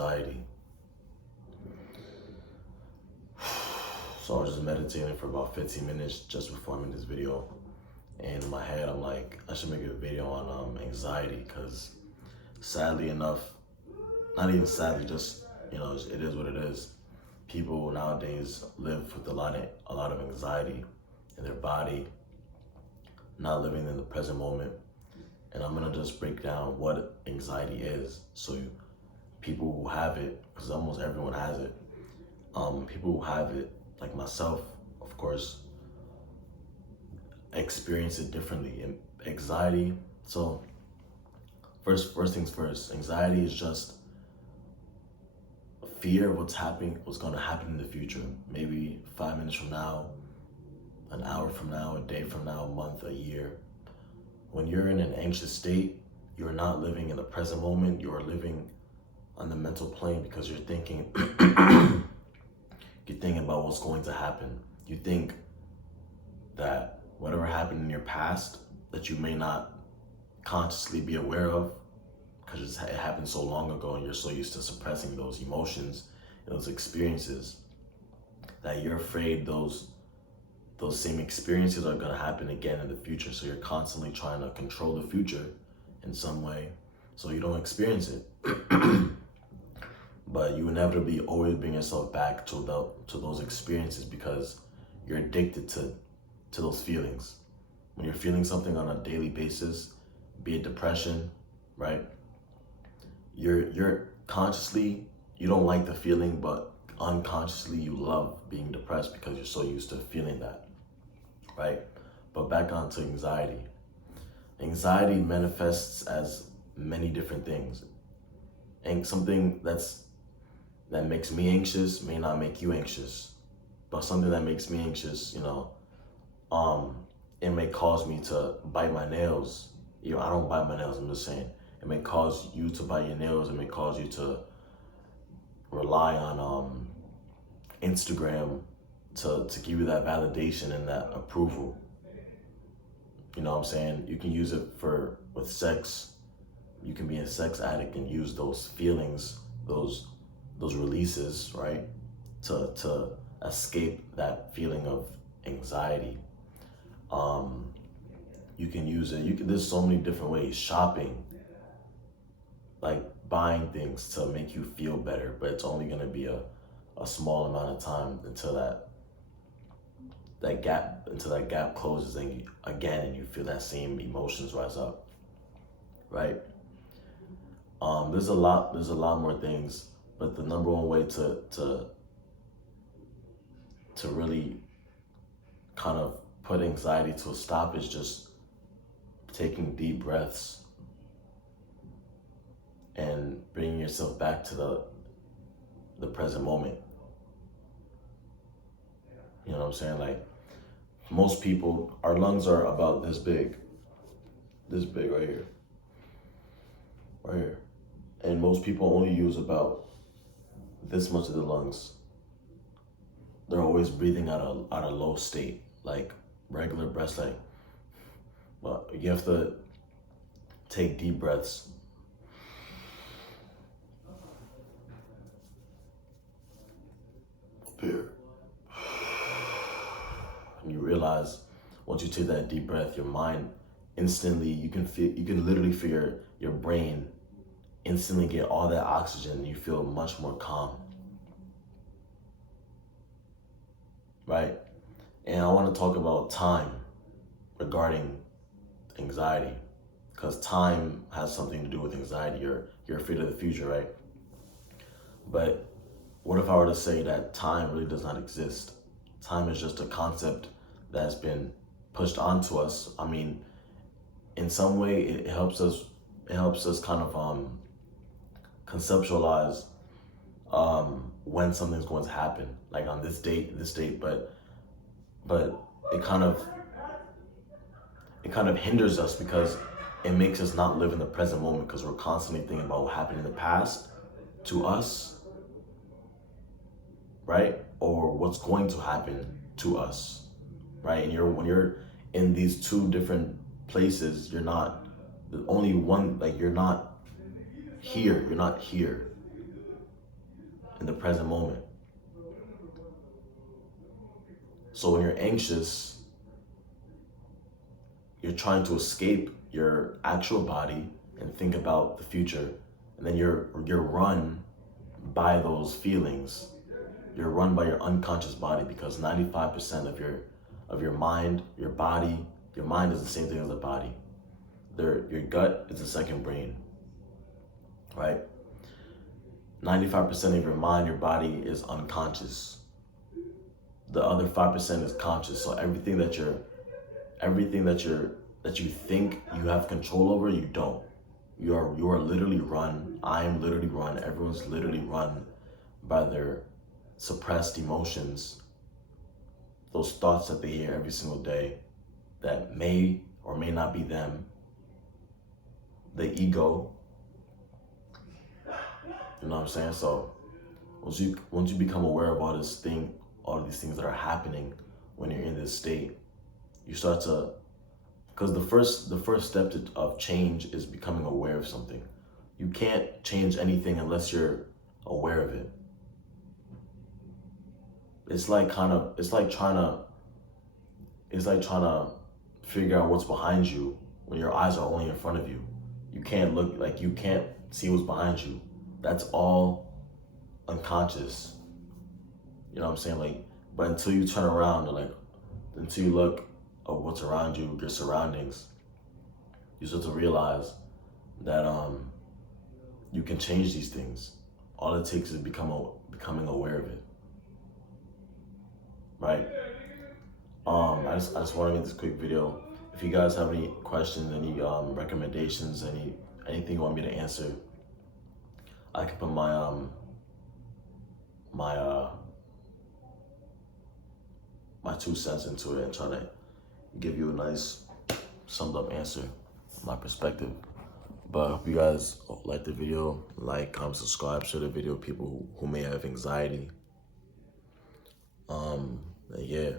anxiety. So I was just meditating for about 15 minutes just before I made this video. And in my head, I'm like, I should make a video on anxiety, because sadly enough, not even sadly, just, it is what it is. People nowadays live with a lot of anxiety in their body, not living in the present moment. And I'm gonna just break down what anxiety is, so people who have it, because almost everyone has it, people who have it, like myself, of course, experience it differently. And anxiety, so first things first, anxiety is just fear of what's going to happen in the future. Maybe 5 minutes from now, an hour from now, a day from now, a month, a year. When you're in an anxious state, you're not living in the present moment. You're living on the mental plane, because you're thinking, you're thinking about what's going to happen. You think that whatever happened in your past that you may not consciously be aware of, because it happened so long ago and you're so used to suppressing those emotions, those experiences, that you're afraid those same experiences are going to happen again in the future. So you're constantly trying to control the future in some way so you don't experience it. But you inevitably always bring yourself back to those experiences, because you're addicted to those feelings. When you're feeling something on a daily basis, be it depression, right? You're consciously, you don't like the feeling, but unconsciously you love being depressed because you're so used to feeling that, right? But back onto anxiety. Anxiety manifests as many different things. And something that makes me anxious may not make you anxious. But something that makes me anxious, it may cause me to bite my nails. I don't bite my nails, I'm just saying. It may cause you to bite your nails. It may cause you to rely on Instagram to give you that validation and that approval. You know what I'm saying? You can use it with sex. You can be a sex addict and use those feelings, those releases, right, to escape that feeling of anxiety. You can use it. There's so many different ways. Shopping, like buying things to make you feel better, but it's only gonna be a small amount of time until that gap closes and you feel that same emotions rise up, right? There's a lot more things, but the number one way to really kind of put anxiety to a stop is just taking deep breaths and bringing yourself back to the present moment. You know what I'm saying? Like, most people, our lungs are about this big right here. And most people only use about this much of the lungs. They're always breathing out a low state, like regular breaths, but you have to take deep breaths. Up here. And you realize, once you take that deep breath, your mind instantly, you can literally feel your brain instantly get all that oxygen, and you feel much more calm, right? And I want to talk about time regarding anxiety, because time has something to do with anxiety. You're afraid of the future, right? But what if I were to say that time really does not exist? Time is just a concept that's been pushed onto us. I mean, in some way, it helps us kind of conceptualize when something's going to happen, like on this date, but it kind of hinders us, because it makes us not live in the present moment, because we're constantly thinking about what happened in the past to us, right? Or what's going to happen to us, right? And when you're in these two different places, you're not the only one, like you're not here. present moment. So when you're anxious, you're trying to escape your actual body and think about the future, and then you're run by those feelings. You're run by your unconscious body, because 95% of your mind, your mind is the same thing as the body. Your gut is the second brain, right? 95% of your mind, your body is unconscious. The other 5% is conscious. So everything that you think you have control over, you don't. You are literally run. I am literally run. Everyone's literally run by their suppressed emotions, those thoughts that they hear every single day that may or may not be them, the ego. You know what I'm saying? So once you become aware of all these things that are happening when you're in this state, you start to, because the first step of change is becoming aware of something. You can't change anything unless you're aware of it. It's like trying to figure out what's behind you when your eyes are only in front of you. You can't see what's behind you. That's all unconscious. You know what I'm saying? But until you turn around and until you look at what's around you, your surroundings, you start to realize that you can change these things. All it takes is becoming aware of it. Right? I just want to make this quick video. If you guys have any questions, any recommendations, anything you want me to answer, I can put my 2 cents into it and try to give you a nice summed up answer from my perspective. But I hope you guys like the video. Like, comment, subscribe, share the video with people who may have anxiety. Yeah.